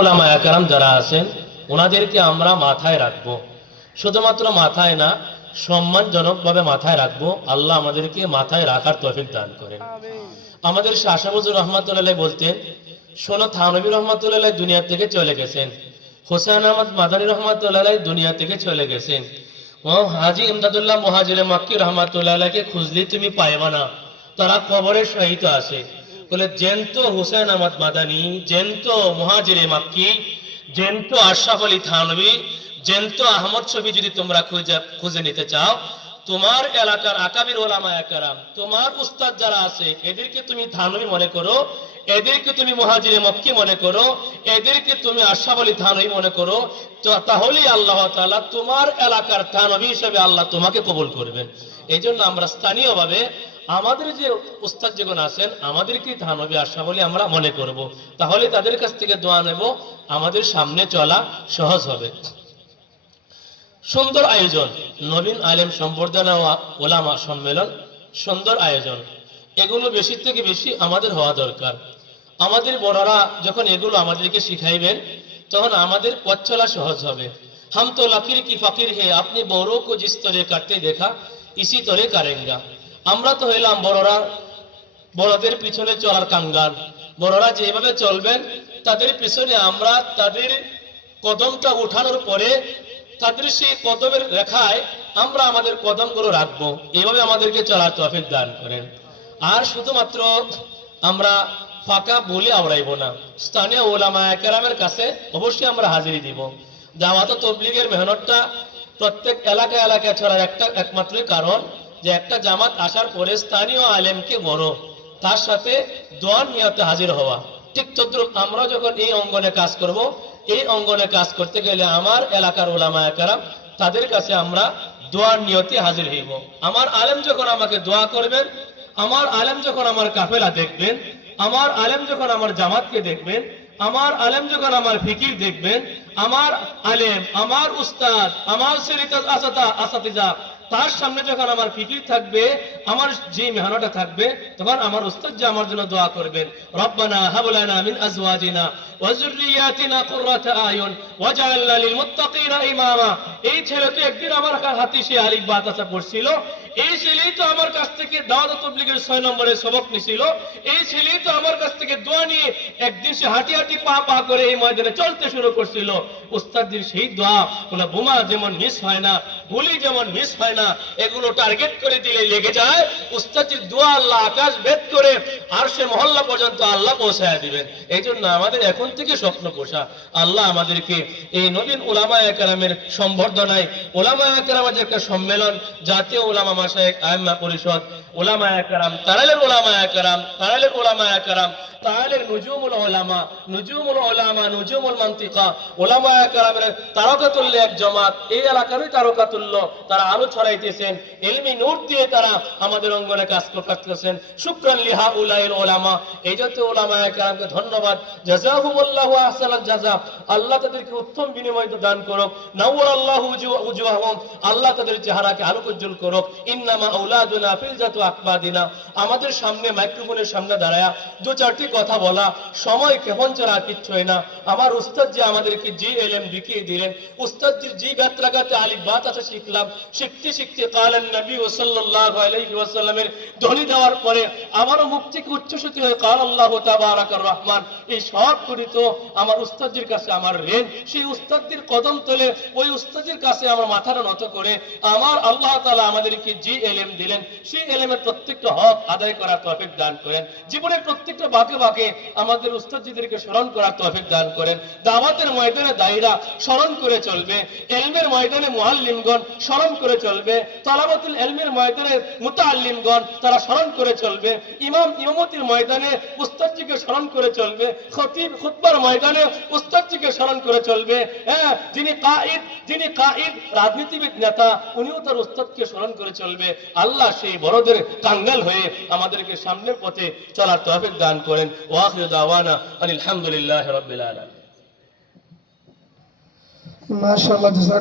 ওলামায়ে কেরাম যারা আছেন ওনাদেরকে আমরা মাথায় রাখবো, শুধুমাত্র মাথায় না সম্মানজনকভাবে মাথায় রাখবো। আল্লাহ আমাদেরকে মাথায় রাখার তৌফিক দান করেন। আমাদের শাহ আশরাফুজ্জামান রহমাতুল্লাহ বলতেন, শোনো, থানবী রহমাতুল্লাহ দুনিয়া থেকে চলে গেছেন, হোসেন আহমদ মাদানী রহমাতুল্লাহ দুনিয়া থেকে চলে গেছেন, ও হাজী ইমদাদুল্লাহ মুহাজিরে মক্কি রহমাতুল্লাহকে খুঁজলে তুমি পাইবা না, তারা কবরে শহীদ আছে। বলে জেনতো হুসেন আহমদ মাদানী, জেনতো মুহাজিরে মক্কি, জেনতো আশরাফ আলী থানবী, জেনতো আহমদ শফি যদি তোমরা খুঁজে নিতে চাও, তোমার এলাকার আকাবির ওলামায়ে কেরাম, তোমার উস্তাদ যারা আছে এদেরকে তুমি থানবী মনে করো, এদেরকে তুমি মুহাজিরে মক্কি মনে করো, এদেরকে তুমি আশরাফ আলী থানবী মনে করো, তো তাহলেই আল্লাহ তাআলা তোমার এলাকার থানবী হিসেবে আল্লাহ তোমাকে কবুল করবেন। এই জন্য আমরা স্থানীয়ভাবে আমাদের যে উস্তাদ যেগুন আছেন আমাদেরকে থানবী আশরাফ আলী আমরা মনে করব, তাহলে তাদের কাছ থেকে দোয়া নেব, আমাদের সামনে চলা সহজ হবে। সুন্দর আয়োজন, নবীন আলেম সম্বর্ধনা ও ওলামা সম্মেলন, সুন্দর আয়োজন, এগুলো বেশি থেকে বেশি আমাদের হওয়া দরকার। আমাদের বড়রা যখন এগুলো আমাদেরকে শিখাইবেন তখন আমাদের পথ চলা সহজ হবে। হাম তো লাকির কি ফাকির হে, আপনি বড়ো কো জিস তরে কাটতে দেখা ইসি তরে কারেঙ্গা। আমরা তো হইলাম বড়রা, বড়দের পিছনে চলার কাঙ্গাল। বড়রা যেভাবে চলবেন তাদের পিছনে আমরা তাদের কদমটা উঠানোর পরে তাদের সেই কদমের রেখায় আমরা আমাদের কদমগুলো রাখবো। এইভাবে আমাদেরকে চলার তৌফিক দান করেন। আর শুধুমাত্র আমরা ফাঁকা বলে আওড়াইব না, স্থানীয় ওলামায়ে কেরামের কাছে অবশ্যই আমরা হাজিরি দিব। দাওয়াত ও তাবলীগের মেহনতটা প্রত্যেক এলাকায় এলাকায় ছড়ার একমাত্রই কারণ যে একটা জামাত আসার পরে স্থানীয় আলেমকে বড়, তার সাথে দোয়ার নিয়তে হাজির হওয়া। ঠিক তদ্রুপ আমরা যখন এই অঙ্গনে কাজ করব, এই অঙ্গনে কাজ করতে গেলে আমার এলাকার ওলামায়ে কেরাম তাদের কাছে আমরা দোয়ার নিয়তে হাজির হইব। আমার আলেম যখন আমাকে দোয়া করবেন, আমার আলেম যখন আমার কাফেলা দেখবেন, আমার আলেম যখন আমার জামাতকে দেখবেন, আমার আলেম যখন আমার ফিকির দেখবেন, আমার আলেম, আমার উস্তাদ, আমার আসাতিজা তার সামনে যখন আমার ফিকির থাকবে, আমার যে মেহনতটা থাকবে, তখন আমার উস্তাদ যে আমার জন্য দোয়া করবেন, রব্বানা হাব লানা মিন আজওয়াজিনা ওয়া যুররিয়াতিনা কুররাতা আয়ুন ওয়াজআলনা লিল মুত্তাকিনা ইমামা। এই ছেলে তো একদিন আমার হাতে সে আলিফ বা তাসা পড়ছিল, এই ছেলেই তো আমার কাছ থেকে দাওয়াত ও তাবলীগের 6 নম্বরের সবক নিছিল, এই ছেলেই তো আমার কাছ থেকে দোয়া নিয়ে একদিন সে হাঁটি হাঁটি পা পা করে এই ময়দানে চলতে শুরু করছিল। উস্তাদের সেই দোয়া কোন বোমা যেমন মিস হয় না, গুলি যেমন মিস হয় না, এগুলো টার্গেট করে দিলে লেগে যায়। উস্তাদের দোয়া আল্লাহ আকাশ ভেদ করে আরশে মহল্লা পর্যন্ত আল্লাহ পৌঁছায় দিবেন। এই জন্য আমাদের এখন থেকে স্বপ্ন পোষা, আল্লাহ আমাদেরকে এই নবীন উলামায়ে কেরামের সম্বর্ধনায়, উলামায়ে কেরামের যে একটা সম্মেলন, জাতীয় উলামা মাশায়েখ আইম্মা পরিষদ, উলামায়ে কেরাম, তারালের উলামায়ে কেরাম, তারালের উলামায়ে কেরাম, তারালের নুজুমুল উলামা, নুজুমুল উলামা, নুজুমুল মানতিকা, উলামায়ে কেরামের তারকাতুল্য এক জামাত, এই এলাকারই তারকাতুল্য, তারা আলো ছড়াইতেছেন, ইলমি নূর দিয়ে তারা আমাদের অঙ্গনে কাজ করতেছেন। শুকরান লিহা উলাইল উলামা, এই জাতীয় উলামায়ে কেরামকে ধন্যবাদ। জাযাহুমুল্লাহু আহসানাল জাযা, আল্লাহ তাদেরকে উত্তম বিনিময় দান করুক। নাওয়ারাল্লাহু উজুহাহুম, আল্লাহ তাদের চেহারাকে আলোক উজ্জ্বল করুক। ইন্নামা আওলাদুনা ফিল জাতু আকবাদিনা, আমাদের সামনে মাইক্রোফোনের সামনে দাঁড়ায়া দু চারটি কথা বলা, সময় কেমন ছাড়া কিচ্ছু হয় না। আমার উস্তাদ যে আমাদেরকে যে ইলম দেখিয়ে দিলেন, উস্তাদজির যে গাত্রাগাতে আলিফ বা তাসা শিখলাম, শিখতে শিখতে কালেন নবী সাল্লাল্লাহু আলাইহি ওয়াসাল্লামের ধ্বনি দেওয়ার পরে আমারও মুখ থেকে উচ্ছ্বসিত হয়ে কাল আল্লাহু তাবারাকার রহমান, এই সব করিত আমার উস্তাদজির কাছে আমার ঋণ। সেই উস্তাদদের কদম তলে ওই উস্তাদের কাছে আমার মাথাটা নত করে আমার আল্লাহ তাআলা আমাদেরকে যে ইলম দিলেন সেই ইলমের প্রত্যেকটা হক আদায় করার তৌফিক দান করেন। জীবনের প্রত্যেকটা বাঁকে বাঁকে আমাদের উস্তাদজিদেরকে স্মরণ করার তৌফিক দান করেন। দাওয়াতের ময়দানে দায়ীরা স্মরণ করে চলবে, ইলমের ময়দানে মুআল্লিমগণ স্মরণ করে চলবে, তালাবাতুল ইলমের ময়দানে মুতাআল্লিমগণ তারা স্মরণ করে চলবে, ইমামতির ময়দানে উস্তাদজিকে স্মরণ করে চলবে, খতিব খুতবার ময়দানে উস্তাদজিকে স্মরণ করে চলবে। হ্যাঁ, যিনি কায়েদ রাজনীতিবিদ নেতা, উনিও তার উস্তাদকে স্মরণ করে চলবে। আল্লাহ সেই বড়দের কাঙ্গাল হয়ে আমাদেরকে সামনের পথে চলার তৌফিক দান করেন। ওয়া আখিরু দাওয়ানা আলহামদুলিল্লাহি রাব্বিল আলামিন। মাশাআল্লাহ।